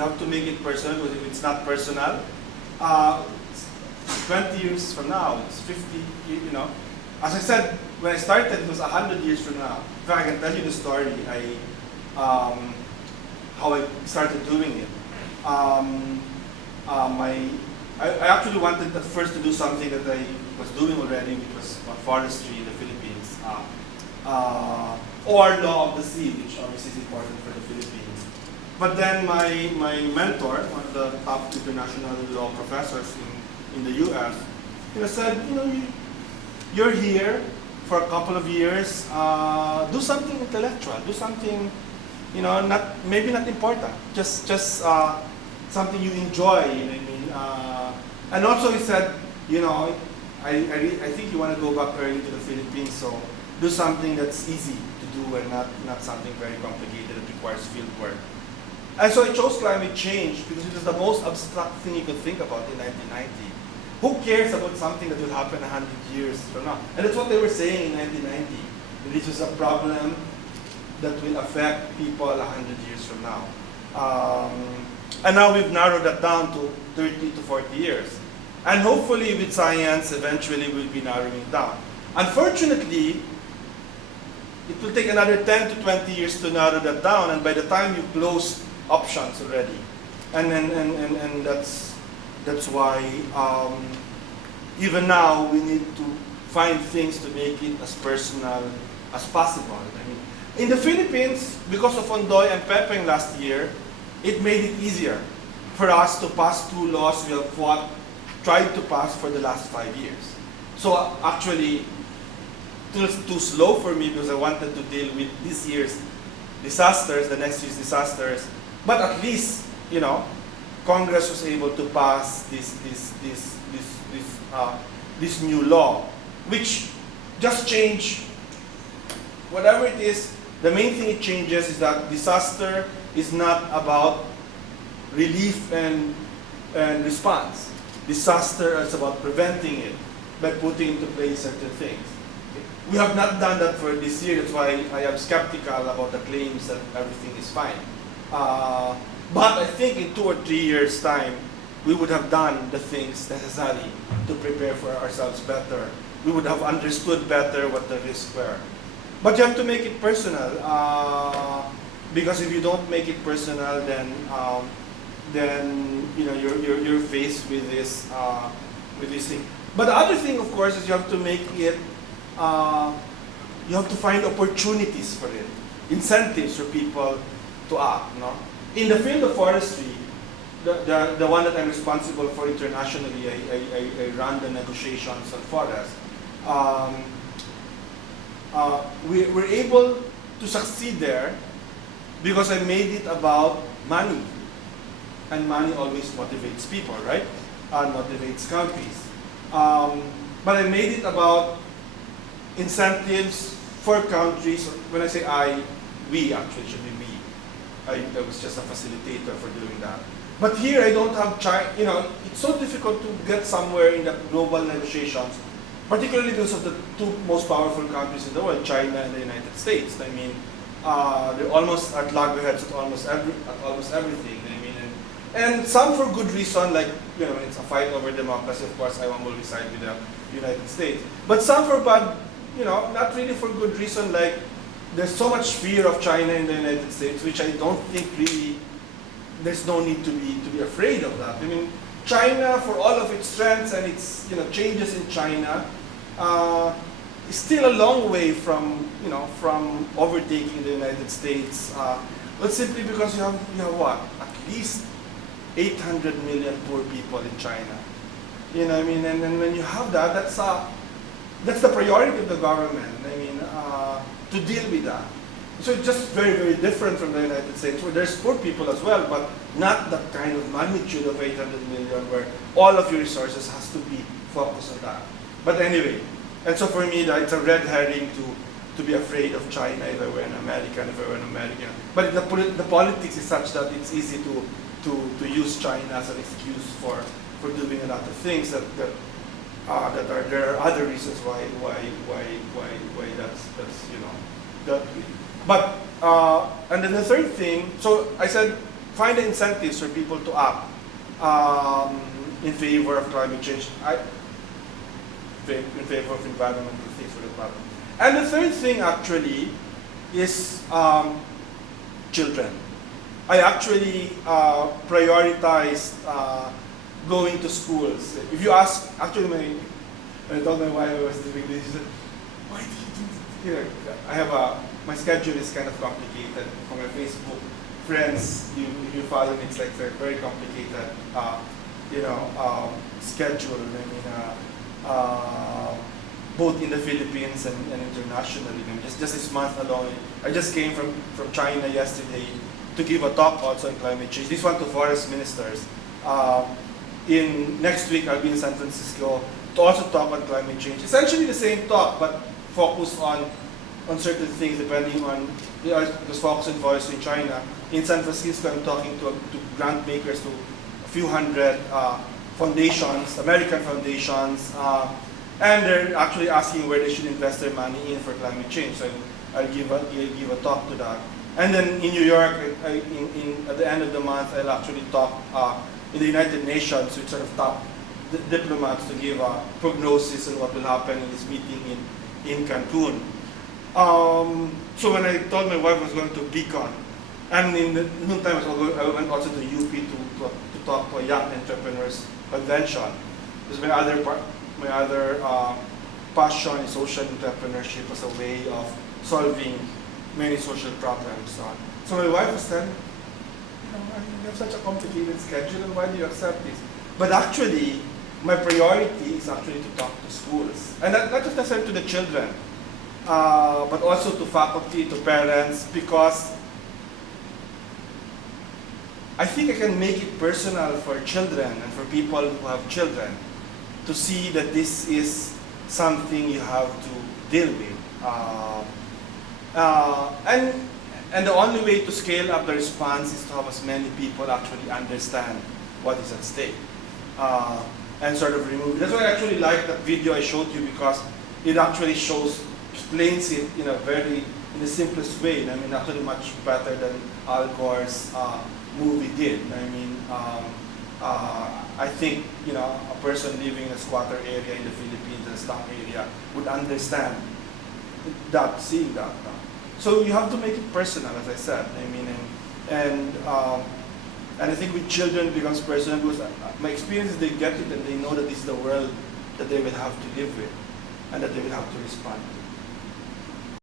you have to make it personal, because if it's not personal, 20 years from now, it's 50, you know. As I said, when I started, it was 100 years from now. In fact, I can tell you the story, how I started doing it. I actually wanted at first to do something that I was doing already, which was on forestry in the Philippines, or law of the sea, which obviously is important for the Philippines. But then my mentor, one of the top international law professors in the US, said, you're here for a couple of years, do something intellectual, do something, maybe not important, just something you enjoy, you know what I mean? And also he said, I think you want to go back early to the Philippines, so do something that's easy to do and not something very complicated that requires field work. And so I chose climate change because it was the most abstract thing you could think about in 1990. Who cares about something that will happen 100 years from now? And that's what they were saying in 1990. This was a problem that will affect people 100 years from now. And now we've narrowed that down to 30 to 40 years. And hopefully with science, eventually we'll be narrowing it down. Unfortunately, it will take another 10 to 20 years to narrow that down, and by the time you close options already. And that's why even now we need to find things to make it as personal as possible. I mean, in the Philippines, because of Ondoy and Pepeng last year, it made it easier for us to pass two laws we have tried to pass for the last 5 years. So actually, it was too slow for me because I wanted to deal with this year's disasters, the next year's disasters. But at least, Congress was able to pass this new law, which just changed whatever it is. The main thing it changes is that disaster is not about relief and response. Disaster is about preventing it by putting into place certain things. We have not done that for this year. That's why I am skeptical about the claims that everything is fine. But I think in 2 or 3 years' time, we would have done the things necessary to prepare for ourselves better. We would have understood better what the risks were. But you have to make it personal, because if you don't make it personal, then you're faced with this thing. But the other thing, of course, is you have to make it. You have to find opportunities for it, incentives for people to act. No? In the field of forestry, the one that I'm responsible for internationally, I run the negotiations on forests. We're able to succeed there because I made it about money. And money always motivates people, right? And motivates countries. But I made it about incentives for countries. When I say we actually should be we. I was just a facilitator for doing that. But here I don't have China. It's so difficult to get somewhere in the global negotiations, particularly because of the two most powerful countries in the world, China and the United States. I mean, they're almost at loggerheads at almost everything. I mean, and some for good reason, like it's a fight over democracy. Of course, I won't always side with the United States. But some for bad, not really for good reason. Like there's so much fear of China in the United States, which I don't think really. There's no need to be afraid of that. I mean, China, for all of its strengths and its changes in China, is still a long way from overtaking the United States. But simply because you have what, at least 800 million poor people in China. And when you have that, that's the priority of the government. I mean, to deal with that. So it's just very, very different from the United States, where there's poor people as well, but not that kind of magnitude of 800 million, where all of your resources has to be focused on that. But anyway, and so for me, it's a red herring to be afraid of China if I were an American, But the politics is such that it's easy to use China as an excuse for doing a lot of things that there are other reasons why that's But and then the third thing, so I said find the incentives for people to act in favor of climate change, in favor of environmental things for the planet. And the third thing actually is children. I actually prioritized going to schools. If you ask, actually when I told my wife I was doing this, she said, why do you do this? Here, I have my schedule is kind of complicated. For my Facebook friends, you follow me, it's like a very complicated, schedule. I mean, both in the Philippines and internationally. I mean, just this month alone, I just came from China yesterday to give a talk also on climate change. This one to forest ministers. In next week, I'll be in San Francisco to also talk on climate change. Essentially the same talk, but focused on certain things depending on, just focus on forestry in China. In San Francisco, I'm talking to grant makers, to a few hundred foundations, American foundations, and they're actually asking where they should invest their money in for climate change. So I'll give a talk to that. And then in New York, at the end of the month, I'll actually talk in the United Nations with sort of top diplomats to give a prognosis on what will happen in this meeting in Cancun. So when I told my wife I was going to Beacon, and in the noontime I went also to UP to talk to a young entrepreneurs convention. Because my other passion is social entrepreneurship as a way of solving many social problems. So my wife was telling me, you have such a complicated schedule, and why do you accept this? But actually, my priority is actually to talk to schools. And not just necessarily to the children, but also to faculty, to parents, because I think I can make it personal for children and for people who have children to see that this is something you have to deal with. And the only way to scale up the response is to have as many people actually understand what is at stake and sort of remove it. That's why I actually like that video I showed you, because it actually explains it in the simplest way. I mean, actually much better than Al Gore's movie did. I mean, I think a person living in a squatter area in the Philippines, a slum area, would understand that, seeing that. So you have to make it personal, as I said. I mean, and I think with children it becomes personal, because my experience is they get it and they know that this is the world that they will have to live with and that they will have to respond to.